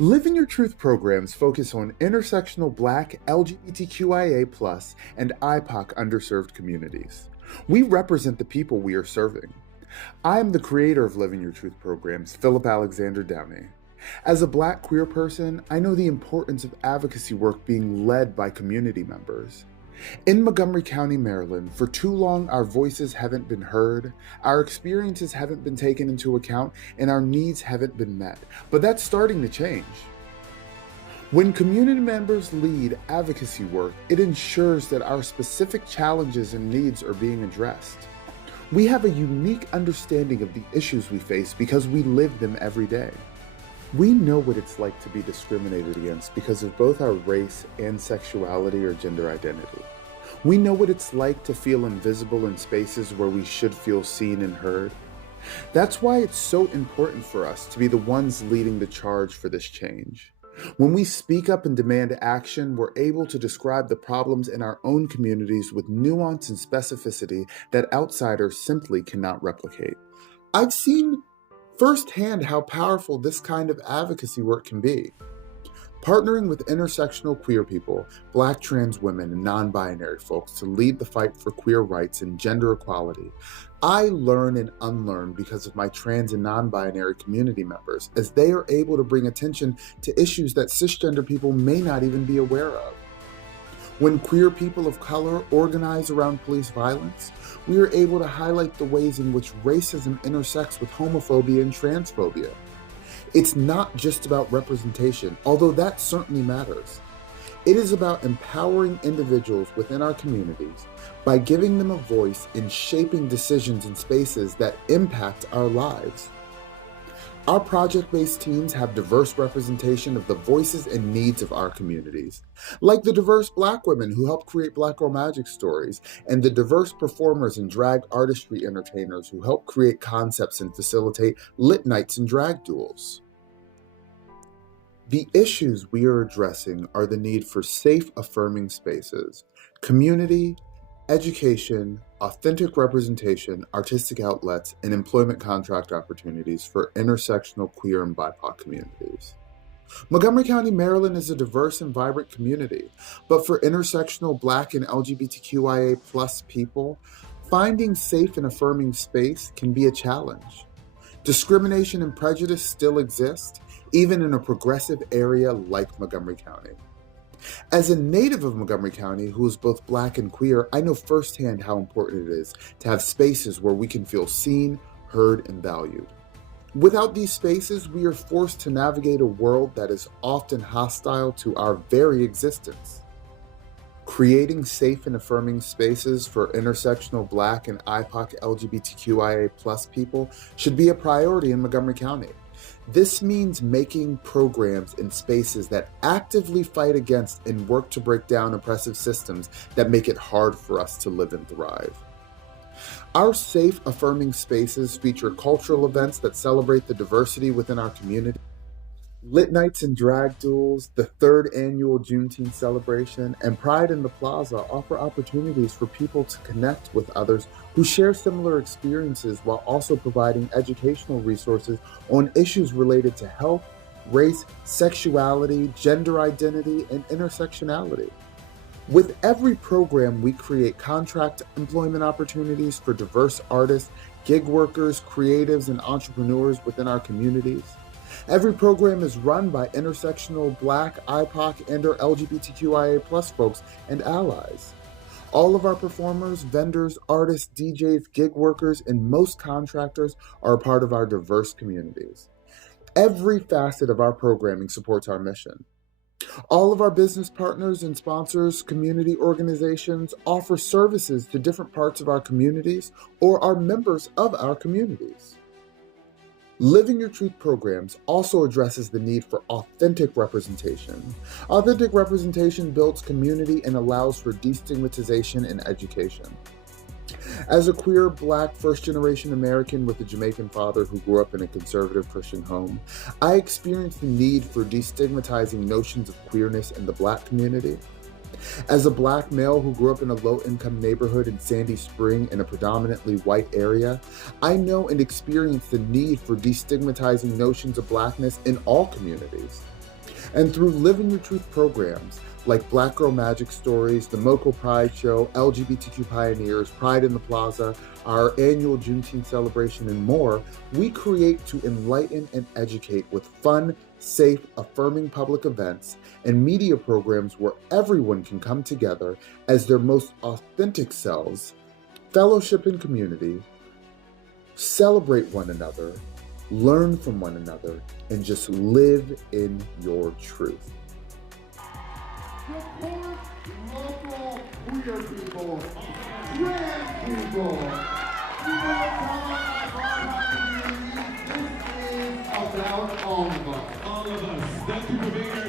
Live in Your Truth programs focus on intersectional Black, LGBTQIA+, and IPOC underserved communities. We represent the people we are serving. I am the creator of Live in Your Truth programs, Phillip-Alexander. As a Black queer person, I know the importance of advocacy work being led by community members. In Montgomery County, Maryland, for too long our voices haven't been heard, our experiences haven't been taken into account, and our needs haven't been met. But that's starting to change. When community members lead advocacy work, it ensures that our specific challenges and needs are being addressed. We have a unique understanding of the issues we face because we live them every day. We know what it's like to be discriminated against because of both our race and sexuality or gender identity. We know what it's like to feel invisible in spaces where we should feel seen and heard. That's why it's so important for us to be the ones leading the charge for this change. When we speak up and demand action, we're able to describe the problems in our own communities with nuance and specificity that outsiders simply cannot replicate. I've seen firsthand how powerful this kind of advocacy work can be. Partnering with intersectional queer people, Black trans women, and non-binary folks to lead the fight for queer rights and gender equality, I learn and unlearn because of my trans and non-binary community members, as they are able to bring attention to issues that cisgender people may not even be aware of. When queer people of color organize around police violence, we are able to highlight the ways in which racism intersects with homophobia and transphobia. It's not just about representation, although that certainly matters. It is about empowering individuals within our communities by giving them a voice in shaping decisions in spaces that impact our lives. Our project-based teams have diverse representation of the voices and needs of our communities, like the diverse Black women who help create Black Girl Magic stories, and the diverse performers and drag artistry entertainers who help create concepts and facilitate liyt-nights-drag-duels. The issues we are addressing are the need for safe, affirming spaces, community, education, authentic representation, artistic outlets, and employment contract opportunities for intersectional queer and BIPOC communities. Montgomery County, Maryland is a diverse and vibrant community, but for intersectional Black and LGBTQIA+ people, finding safe and affirming space can be a challenge. Discrimination and prejudice still exist, even in a progressive area like Montgomery County. As a native of Montgomery County who is both Black and queer, I know firsthand how important it is to have spaces where we can feel seen, heard, and valued. Without these spaces, we are forced to navigate a world that is often hostile to our very existence. Creating safe and affirming spaces for intersectional Black and IPOC LGBTQIA+ people should be a priority in Montgomery County. This means making programs in spaces that actively fight against and work to break down oppressive systems that make it hard for us to live and thrive. Our safe, affirming spaces feature cultural events that celebrate the diversity within our community. Liyt-nights-drag-duels, the third annual Juneteenth celebration, and Pride in the Plaza offer opportunities for people to connect with others who share similar experiences while also providing educational resources on issues related to health, race, sexuality, gender identity, and intersectionality. With every program, we create contract employment opportunities for diverse artists, gig workers, creatives, and entrepreneurs within our communities. Every program is run by intersectional Black, IPOC, and/or LGBTQIA+ folks and allies. All of our performers, vendors, artists, DJs, gig workers, and most contractors are a part of our diverse communities. Every facet of our programming supports our mission. All of our business partners and sponsors, community organizations offer services to different parts of our communities or are members of our communities. Live in Your Truth programs also addresses the need for authentic representation. Authentic representation builds community and allows for destigmatization and education. As a queer, Black, first-generation American with a Jamaican father who grew up in a conservative Christian home, I experienced the need for destigmatizing notions of queerness in the Black community. As a Black male who grew up in a low-income neighborhood in Sandy Spring in a predominantly white area, I know and experience the need for destigmatizing notions of Blackness in all communities. And through Living Your Truth programs like Black Girl Magic Stories, the Moco Pride Show, LGBTQ Pioneers, Pride in the Plaza, our annual Juneteenth celebration, and more, we create to enlighten and educate with fun, safe, affirming public events and media programs where everyone can come together as their most authentic selves, fellowship in community, celebrate one another, learn from one another, and just live in your truth. Support local queer people, trans people. You know what, this is about all of us. All of us. Thank you for being here.